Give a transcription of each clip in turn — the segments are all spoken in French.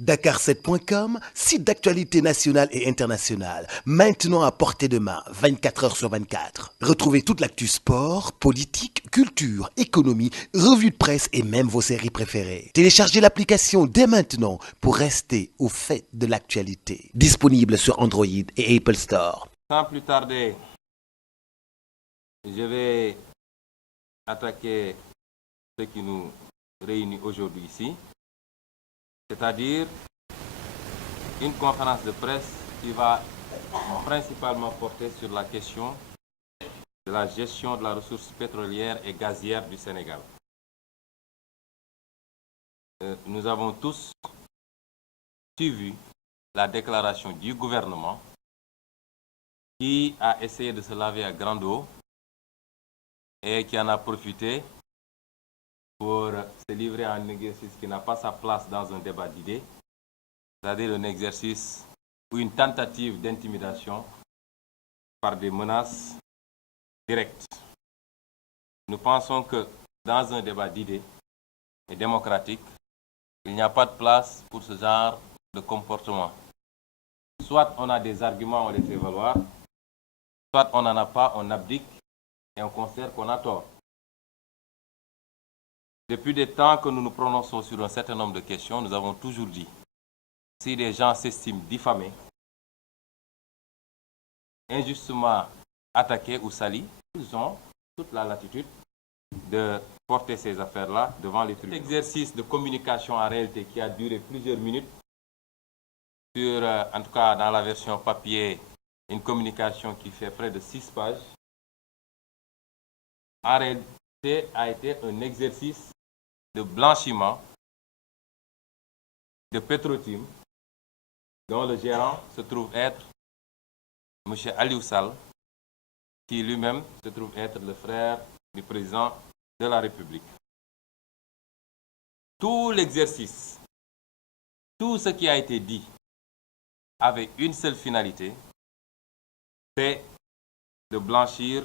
Dakar7.com, site d'actualité nationale et internationale, maintenant à portée de main, 24 heures sur 24. Retrouvez toute l'actu sport, politique, culture, économie, revues de presse et même vos séries préférées. Téléchargez l'application dès maintenant pour rester au fait de l'actualité. Disponible sur Android et Apple Store. Sans plus tarder, je vais attaquer ce qui nous réunit aujourd'hui ici, c'est-à-dire une conférence de presse qui va principalement porter sur la question de la gestion de la ressource pétrolière et gazière du Sénégal. Nous avons tous suivi la déclaration du gouvernement qui a essayé de se laver à grande eau et qui en a profité pour se livrer à un exercice qui n'a pas sa place dans un débat d'idées, c'est-à-dire un exercice ou une tentative d'intimidation par des menaces directes. Nous pensons que dans un débat d'idées et démocratique, il n'y a pas de place pour ce genre de comportement. Soit on a des arguments, on les fait valoir, soit on n'en a pas, on abdique et on considère qu'on a tort. Depuis des temps que nous nous prononçons sur un certain nombre de questions, nous avons toujours dit, si des gens s'estiment diffamés, injustement attaqués ou salis, ils ont toute la latitude de porter ces affaires-là devant les tribunaux. L'exercice de communication en réalité qui a duré plusieurs minutes, sur, en tout cas dans la version papier, une communication qui fait près de 6 pages, en réalité a été un exercice de blanchiment de Petrotim, dont le gérant se trouve être M. Aliou Sall, qui lui-même se trouve être le frère du président de la République. Tout l'exercice, tout ce qui a été dit avait une seule finalité, c'est de blanchir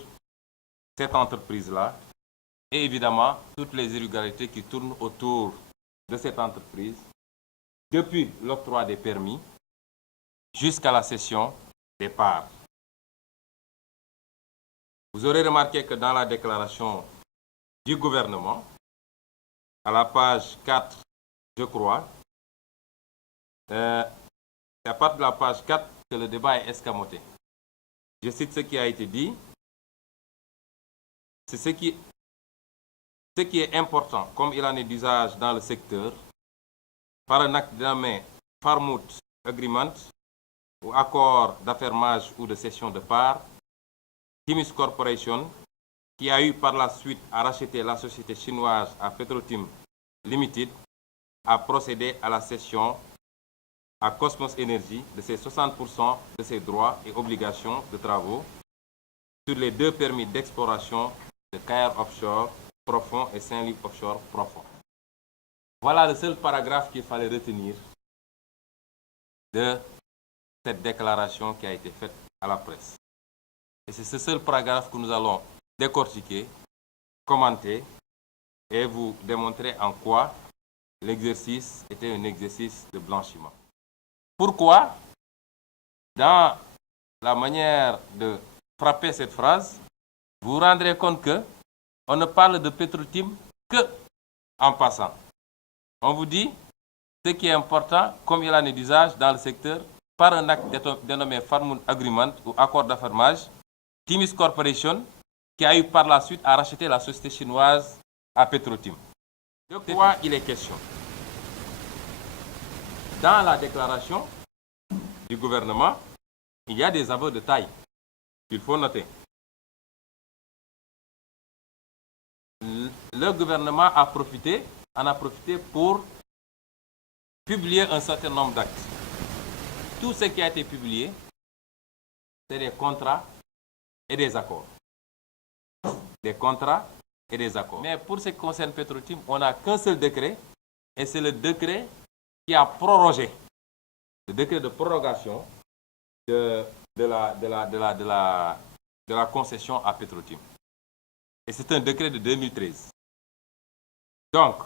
cette entreprise-là et évidemment toutes les irrégularités qui tournent autour de cette entreprise, depuis l'octroi des permis jusqu'à la cession des parts. Vous aurez remarqué que dans la déclaration du gouvernement, à la page 4, je crois, c'est à partir de la page 4 que le débat est escamoté. Je cite ce qui a été dit. C'est ce qui est important, comme il en est d'usage dans le secteur, par un acte dénommé Farmouth Agreement ou accord d'affermage ou de cession de parts, Timis Corporation, qui a eu par la suite à racheter la société chinoise à Petrotim Limited, a procédé à la cession à Cosmos Energy de ses 60% de ses droits et obligations de travaux sur les 2 permis d'exploration de Caire Offshore profond et Saint-Louis Offshore profond. Voilà le seul paragraphe qu'il fallait retenir de cette déclaration qui a été faite à la presse. Et c'est ce seul paragraphe que nous allons décortiquer, commenter et vous démontrer en quoi l'exercice était un exercice de blanchiment. Pourquoi, dans la manière de frapper cette phrase, vous vous rendrez compte que on ne parle de Petrotim que en passant. On vous dit ce qui est important, comme il en est d'usage dans le secteur, par un acte dénommé Farmouth Agreement ou accord d'affermage, Timis Corporation, qui a eu par la suite à racheter la société chinoise à Petrotim. De quoi il est question? Dans la déclaration du gouvernement, il y a des aveux de taille qu'il faut noter. Le gouvernement en a profité pour publier un certain nombre d'actes. Tout ce qui a été publié, c'est des contrats et des accords. Des contrats et des accords. Mais pour ce qui concerne Petrotim, on n'a qu'un seul décret, et c'est le décret qui a prorogé, le décret de prorogation de la concession à Petrotim. Et c'est un décret de 2013. Donc,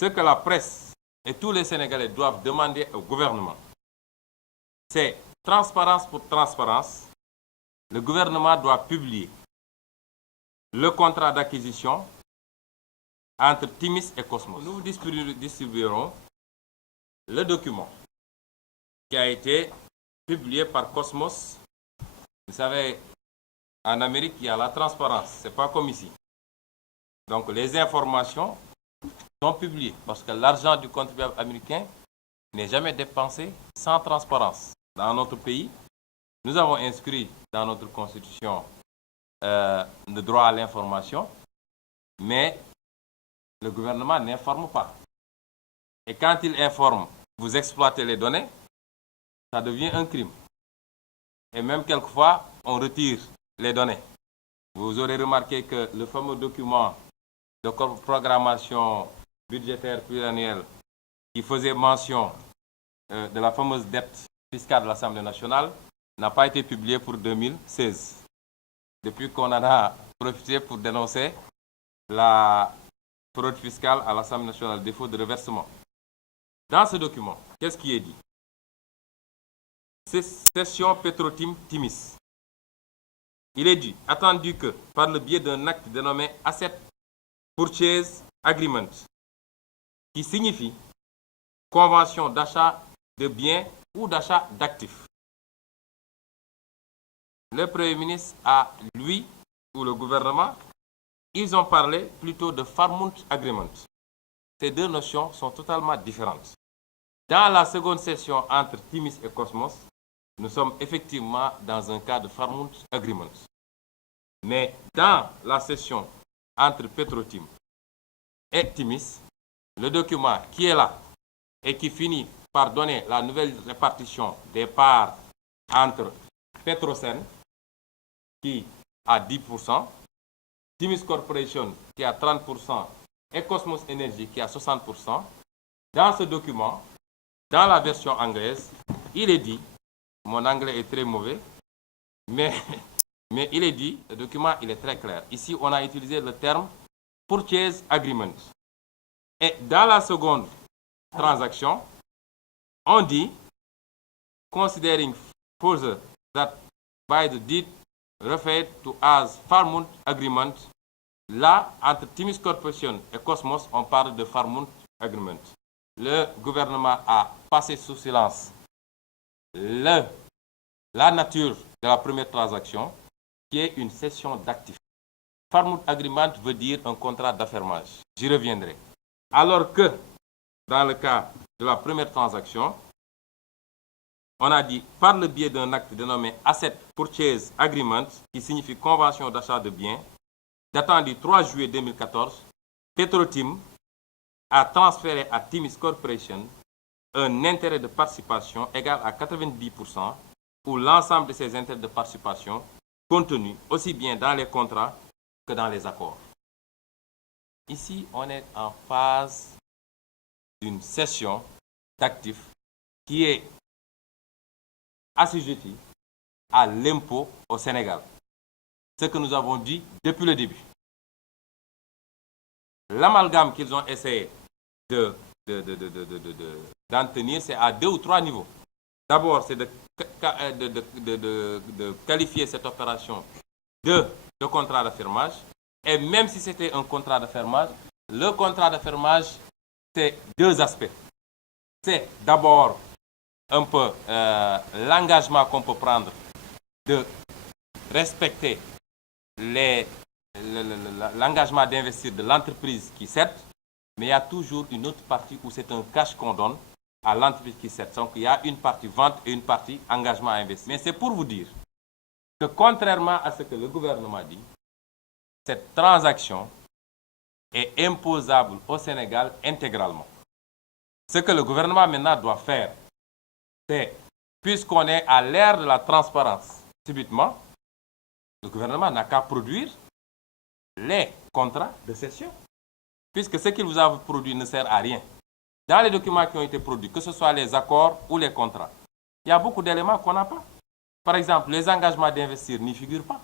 ce que la presse et tous les Sénégalais doivent demander au gouvernement, c'est transparence pour transparence. Le gouvernement doit publier le contrat d'acquisition entre Timis et Cosmos. Nous distribuerons le document qui a été publié par Cosmos. Vous savez, en Amérique, il y a la transparence. Ce n'est pas comme ici. Donc, les informations sont publiées parce que l'argent du contribuable américain n'est jamais dépensé sans transparence. Dans notre pays, nous avons inscrit dans notre constitution le droit à l'information, mais le gouvernement n'informe pas. Et quand il informe, vous exploitez les données, ça devient un crime. Et même quelquefois, on retire les données. Vous aurez remarqué que le fameux document de programmation budgétaire pluriannuelle qui faisait mention de la fameuse dette fiscale de l'Assemblée nationale n'a pas été publié pour 2016. Depuis qu'on en a profité pour dénoncer la fraude fiscale à l'Assemblée nationale, défaut de reversement. Dans ce document, qu'est-ce qui est dit? C'est cession Petrotim Timis. Il est dit, attendu que, par le biais d'un acte dénommé Asset Purchase Agreement, qui signifie convention d'achat de biens ou d'achat d'actifs, le Premier ministre a, lui, ou le gouvernement, ils ont parlé plutôt de Farmount Agreement. Ces deux notions sont totalement différentes. Dans la seconde session entre Timis et Cosmos, nous sommes effectivement dans un cas de Farmount Agreement. Mais dans la session entre Petrotim et Timis, le document qui est là et qui finit par donner la nouvelle répartition des parts entre Petrosen, qui a 10%, Timis Corporation qui a 30% et Cosmos Energy qui a 60%. Dans ce document, dans la version anglaise, il est dit, mon anglais est très mauvais, mais il est dit, le document il est très clair. Ici, on a utilisé le terme Purchase Agreement. Et dans la seconde transaction, on dit, considering further that by the deed referred to as Farmount Agreement, là, entre Timis Corporation et Cosmos, on parle de Farmount Agreement. Le gouvernement a passé sous silence la nature de la première transaction, qui est une cession d'actifs. Farmount Agreement veut dire un contrat d'affermage. J'y reviendrai. Alors que, dans le cas de la première transaction, on a dit, par le biais d'un acte dénommé Asset Purchase Agreement, qui signifie convention d'achat de biens, datant du 3 juillet 2014, Petrotim a transféré à Timis Corporation un intérêt de participation égal à 90% ou l'ensemble de ses intérêts de participation contenus aussi bien dans les contrats que dans les accords. Ici, on est en phase d'une cession d'actifs qui est assujettie à l'impôt au Sénégal. Ce que nous avons dit depuis le début. L'amalgame qu'ils ont essayé d'en tenir, c'est à 2 ou 3 niveaux. D'abord, c'est de qualifier cette opération de contrat d'affermage. Et même si c'était un contrat d'affermage, le contrat d'affermage, c'est 2 aspects. C'est d'abord un peu l'engagement qu'on peut prendre de respecter l'engagement d'investir de l'entreprise qui cède, mais il y a toujours une autre partie où c'est un cash qu'on donne à l'entreprise qui cède. Donc il y a une partie vente et une partie engagement à investir. Mais c'est pour vous dire que contrairement à ce que le gouvernement dit, cette transaction est imposable au Sénégal intégralement. Ce que le gouvernement maintenant doit faire, c'est, puisqu'on est à l'ère de la transparence, subitement, le gouvernement n'a qu'à produire les contrats de cession, puisque ce qu'il vous a produit ne sert à rien. Dans les documents qui ont été produits, que ce soit les accords ou les contrats, il y a beaucoup d'éléments qu'on n'a pas. Par exemple, les engagements d'investir n'y figurent pas.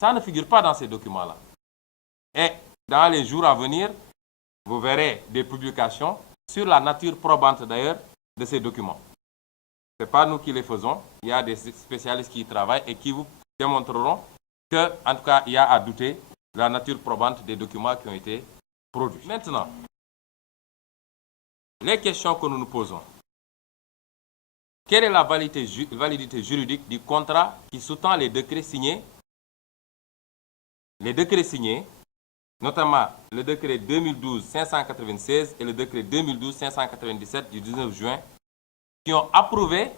Ça ne figure pas dans ces documents-là. Et dans les jours à venir, vous verrez des publications sur la nature probante d'ailleurs de ces documents. Ce n'est pas nous qui les faisons, il y a des spécialistes qui y travaillent et qui vous démontreront que, en tout cas, il y a à douter de la nature probante des documents qui ont été produits. Maintenant, les questions que nous nous posons. Quelle est la validité juridique du contrat qui sous-tend les décrets signés? Les décrets signés, notamment le décret 2012-596 et le décret 2012-597 du 19 juin, qui ont approuvé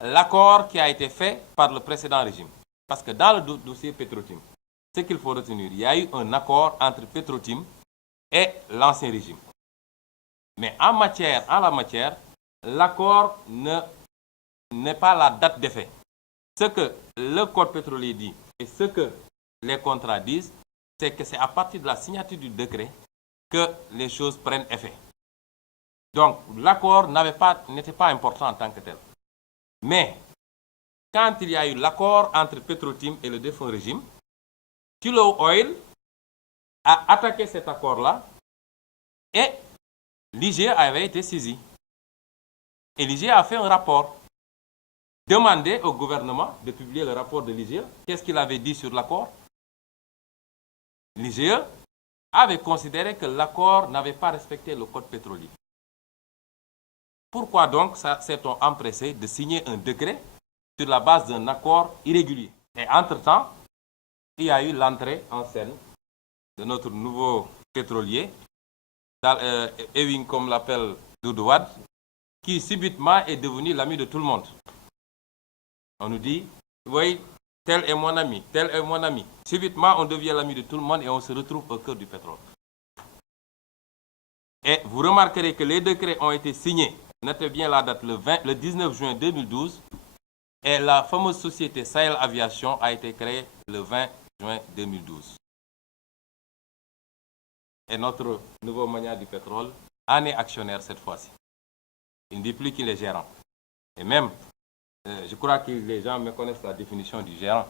l'accord qui a été fait par le précédent régime. Parce que dans le dossier Petro-Tim, ce qu'il faut retenir, il y a eu un accord entre Petro-Tim et l'ancien régime. Mais en la matière, l'accord n'est pas la date d'effet. Ce que le code pétrolier dit et ce que les contrats disent, c'est que c'est à partir de la signature du décret que les choses prennent effet. Donc, l'accord n'était pas important en tant que tel. Mais, quand il y a eu l'accord entre Petro-Tim et le défunt régime, Tullow Oil a attaqué cet accord-là et l'IGE avait été saisi. Et l'IGE a fait un rapport. Demandé au gouvernement de publier le rapport de l'IGE. Qu'est-ce qu'il avait dit sur l'accord? L'IGE avait considéré que l'accord n'avait pas respecté le code pétrolier. Pourquoi donc s'est-on empressé de signer un décret sur la base d'un accord irrégulier? Et entre-temps, il y a eu l'entrée en scène de notre nouveau pétrolier, Ewing comme l'appelle Doudou Wade, qui subitement est devenu l'ami de tout le monde. On nous dit, oui, tel est mon ami, tel est mon ami. Subitement, on devient l'ami de tout le monde et on se retrouve au cœur du pétrole. Et vous remarquerez que les décrets ont été signés, notez bien la date, le 19 juin 2012, et la fameuse société Sahel Aviation a été créée le 20 juin 2012. Et notre nouveau magnat du pétrole en est actionnaire cette fois-ci. Il ne dit plus qu'il est gérant. Et même, je crois que les gens méconnaissent la définition du gérant.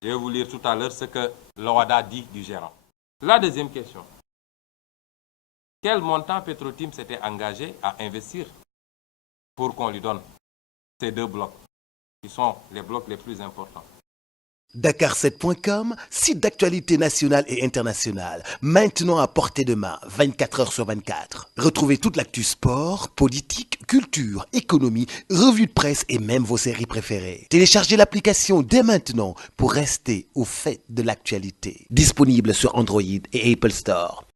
Je vais vous lire tout à l'heure ce que l'OHADA dit du gérant. La deuxième question. Quel montant Petro-Tim s'était engagé à investir pour qu'on lui donne ces deux blocs, qui sont les blocs les plus importants? Dakar7.com, site d'actualité nationale et internationale, maintenant à portée de main, 24 heures sur 24. Retrouvez toute l'actu sport, politique, culture, économie, revues de presse et même vos séries préférées. Téléchargez l'application dès maintenant pour rester au fait de l'actualité. Disponible sur Android et Apple Store.